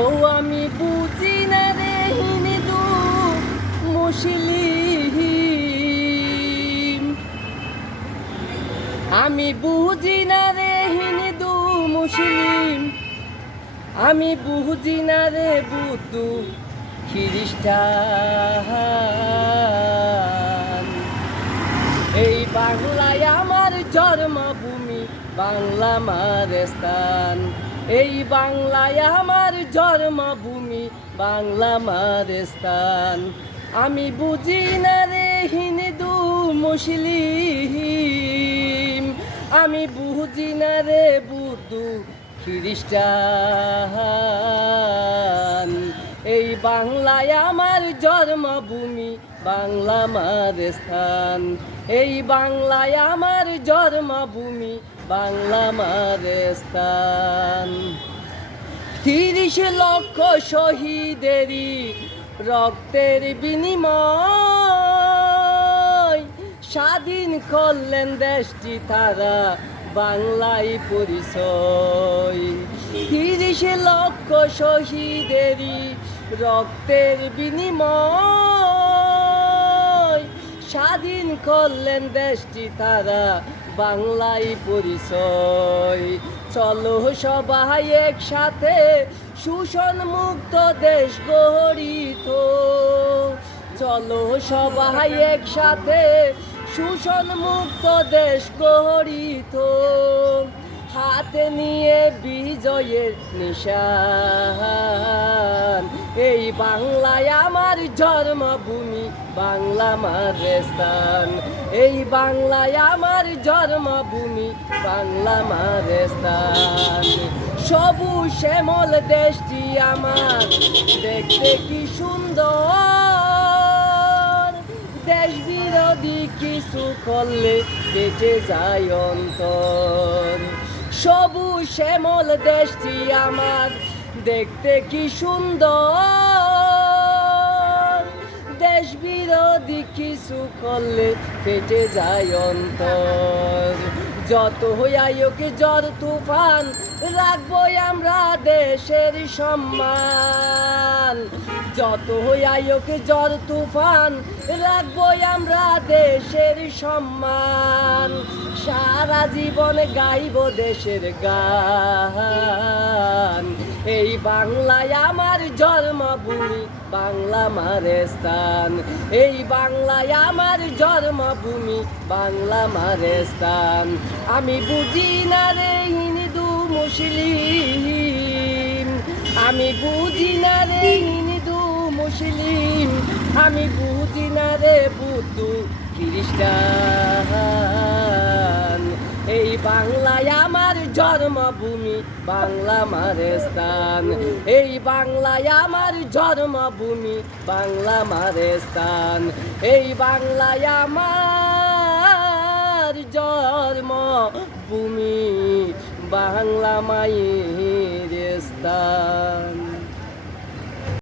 ও আমি বুঝি না রে হিন্দু মুসলিম, আমি বুঝি না রে হিন্দু মুসলিম, আমি বুঝি না রে বুদ্ধ খ্রিস্টান। এই বাংলায় আমার জন্মভূমি, বাংলা আমার স্থান। এই বাংলায় আমার জন্মভূমি, বাংলা আমার স্থান। আমি বুঝি না রে হিন্দু মুসলিম, আমি বুঝি না রে বুদ্ধ খ্রিস্টান। এই বাংলায় আমার জন্মভূমি, বাংলা আমার স্থান। এই বাংলায় আমার জন্মভূমি, বাংলা আমার স্থান। ৩০ লক্ষ শহীদেরই রক্তের বিনিময় স্বাধীন করলেন দেশটি তারা, বাংলায় পরিচয়। ৩০ লক্ষ শহীদেরই রক্তের বিনিময় স্বাধীন করলেন দেশটি তারা, বাংলায় পরিচয়। চলো সবাই একসাথে শোষণ মুক্ত দেশ গড়িত, চলো সবাই একসাথে শোষণ মুক্ত দেশ গড়িত। হাতে নিয়ে বিজয়ের নিশান। এই বাংলায় আমার জন্মভূমি, বাংলা আমার স্থান। এই বাংলায় আমার জন্মভূমি, বাংলা আমার স্থান। সবুজ শ্যামল দেশটি আমার, দেখতে কি সুন্দর। দেশ বিরোধী কিছু করলে বেঁচে যায় অন্তর। সবুজ শ্যামল দেশটি আমার, দেখতে কি সুন্দর। দেশ বিরোধী কিছু করলে বেঁচে যায় অন্তর। যত হইয়াক ঝড় তুফান, রাখবো আমরা দেশের সম্মান। যত হইয়াক ঝড় তুফান, রাখবো আমরা দেশের সম্মান। সারা জীবন গাইব দেশের গান। এই বাংলায় আমার জন্মভূমি, বাংলা আমার স্থান। এই বাংলায় আমার জন্মভূমি, বাংলা আমার স্থান। আমি বুঝি না রে হিন্দু মুসলিম, আমি বুঝি না রে হিন্দু মুসলিম, আমি বুঝি না রে বুদ্ধ খ্রিস্টান। এই বাংলায় আমার জন্মভূমি, বাংলা আমার স্থান। এই বাংলায় আমার জন্মভূমি, বাংলা আমার স্থান। এই বাংলায় আমার জন্মভূমি, বাংলা মায়ের স্থান।